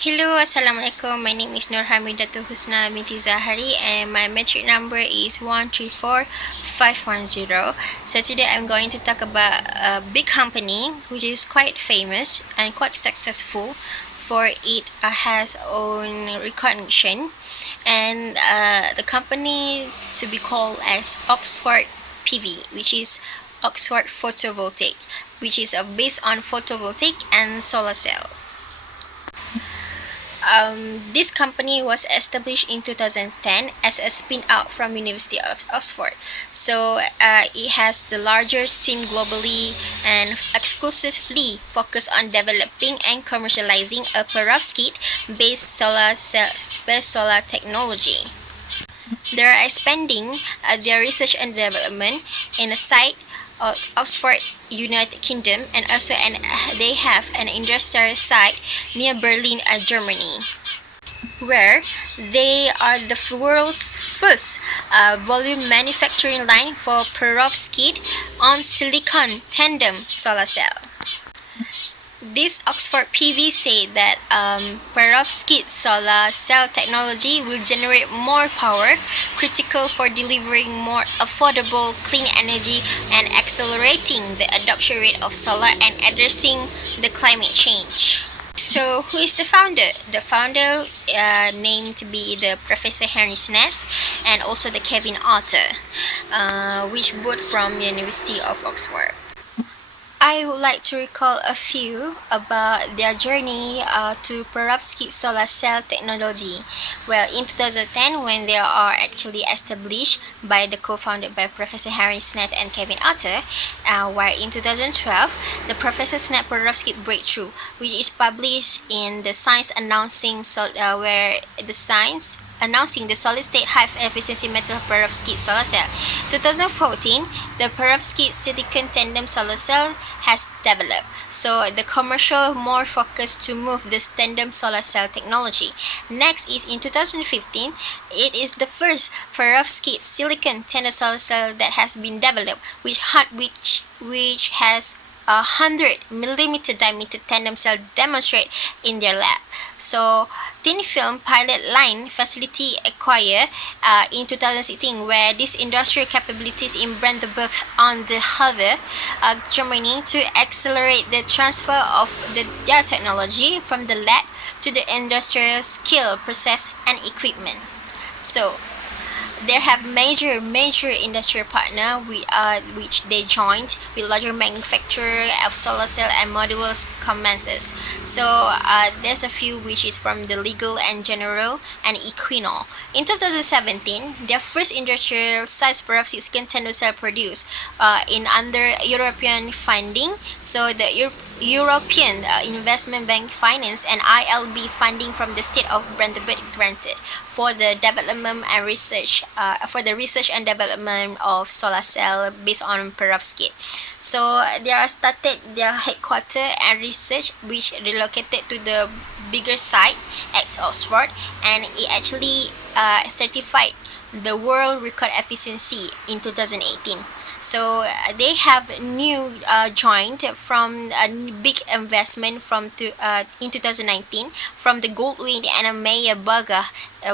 Hello, Assalamualaikum. My name is Nur Hamidatul Husna binti Zahari and my metric number is 134510. So today I'm going to talk about a big company which is quite famous and quite successful for it has own recognition, and the company to be called as Oxford PV, which is Oxford Photovoltaic, which is based on photovoltaic and solar cell. This company was established in 2010 as a spin-out from University of Oxford. So it has the largest team globally and exclusively focused on developing and commercializing a perovskite-based solar technology. They are expanding their research and development in a site of Oxford, United Kingdom, and also they have an industrial site near Berlin, Germany, where they are the world's first volume manufacturing line for perovskite on silicon tandem solar cell. This Oxford PV said that perovskite solar cell technology will generate more power, critical for delivering more affordable clean energy and accelerating the adoption rate of solar and addressing the climate change. So, who is the founder? The founder named to be the Professor Henry Smith and also the Kevin Arthur, which both from University of Oxford. I would like to recall a few about their journey to perovskite solar cell technology. Well, in 2010, when they are actually established by the co-founded by Professor Harry Smith and Kevin Arthur, while in 2012, the Professor Smith perovskite breakthrough, which is published in the Science where the Science announcing the solid-state high-efficiency metal perovskite solar cell. 2014, the perovskite silicon tandem solar cell has developed. So the commercial more focused to move this tandem solar cell technology. Next is in 2015, it is the first perovskite silicon tandem solar cell that has been developed, which has 100 mm diameter tandem cell demonstrate in their lab. So thin film pilot line facility acquired in 2016, where this industrial capabilities in Brandenburg on the Havel, Germany, to accelerate the transfer of their technology from the lab to the industrial scale process and equipment. So they have major industrial partner which they joined with larger manufacturer of solar cell and modules commences. So there's a few which is from the Legal and General and Equinor. In 2017, their first industrial size perovskite tandem cell produced in under European funding. So the European Investment Bank finance and ILB funding from the state of Brandenburg granted for the development and research and development of solar cell based on perovskite. So they are started their headquarter and research which relocated to the bigger site at Oxford, and it actually certified the world record efficiency in 2018. So they have new joined from a big investment in 2019 from the Goldwind and Meyer Burger,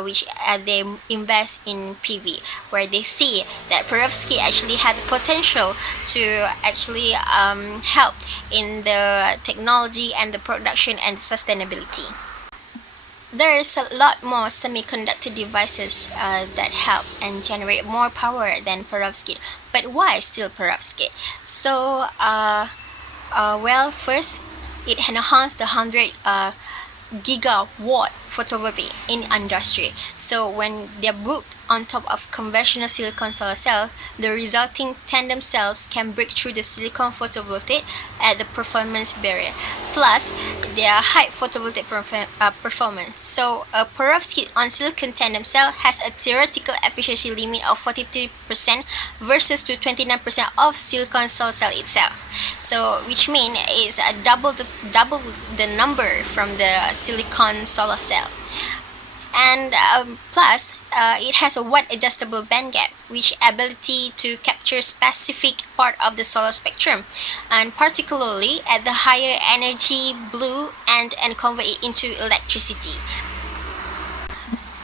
which they invest in PV, where they see that perovskite actually has potential to actually help in the technology and the production and sustainability. There is a lot more semiconductor devices that help and generate more power than perovskite. But why still perovskite? So, first, it enhanced the 100 gigawatt photovoltaic in industry. So when they're booked on top of conventional silicon solar cell, the resulting tandem cells can break through the silicon photovoltaic at the performance barrier. Plus, their high photovoltaic performance. So a perovskite on silicon tandem cell has a theoretical efficiency limit of 42% versus to 29% of silicon solar cell itself. So which means it's double the number from the silicon solar cell. And plus it has a wide adjustable band gap, which ability to capture specific part of the solar spectrum, and particularly at the higher energy blue and convert it into electricity.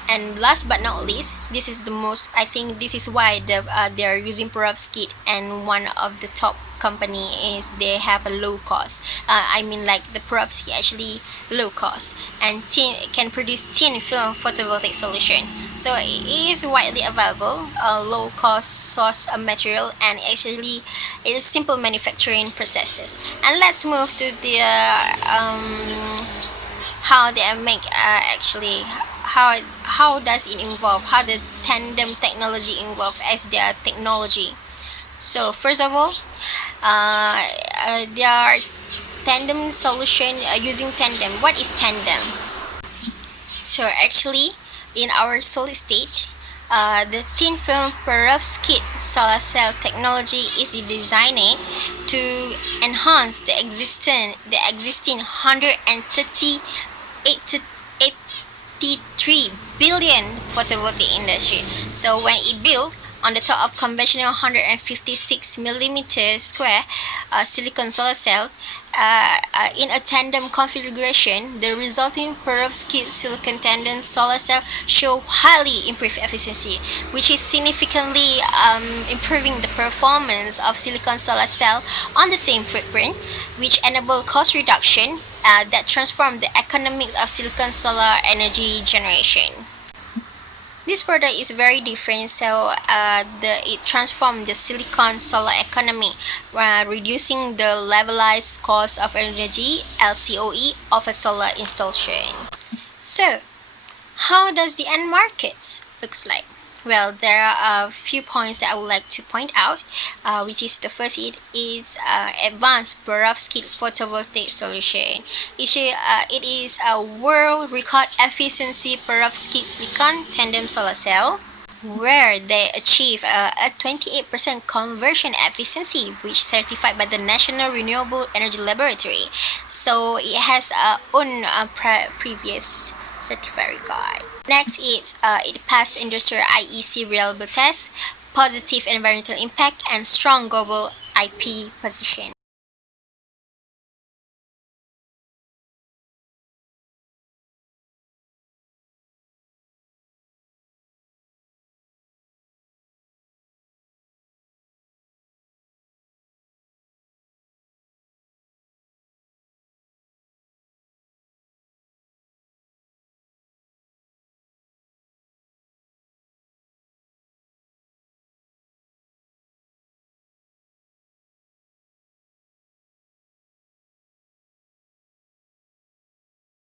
And last but not least, this is the most, I think this is why they're using Perovskite, and one of the top company is they have a low cost. I mean, like the Perovskite actually low cost and can produce thin film photovoltaic solution. So it is widely available, low cost source of material, and actually it is simple manufacturing processes. And let's move to the how they make actually how does it involve, how the tandem technology involves as their technology. So first of all, there are tandem solution using tandem. What is tandem? So actually, in our solid state, the thin film perovskite solar cell technology is designed to enhance the existing 138 to 83 billion photovoltaic industry. So when it built on the top of conventional 156 millimeter square silicon solar cell, in a tandem configuration, the resulting perovskite silicon tandem solar cell show highly improved efficiency, which is significantly improving the performance of silicon solar cell on the same footprint, which enable cost reduction that transform the economics of silicon solar energy generation. This product is very different, so it transforms the silicon solar economy, reducing the levelized cost of energy (LCOE) of a solar installation. So, how does the end markets looks like? Well, there are a few points that I would like to point out, which is the first, it is advanced perovskite photovoltaic solution. It is a world record efficiency perovskite silicon tandem solar cell, where they achieve a 28% conversion efficiency, which certified by the National Renewable Energy Laboratory. So it has own previous certificate record. Next is it passed industrial IEC reliable test, positive environmental impact, and strong global IP position.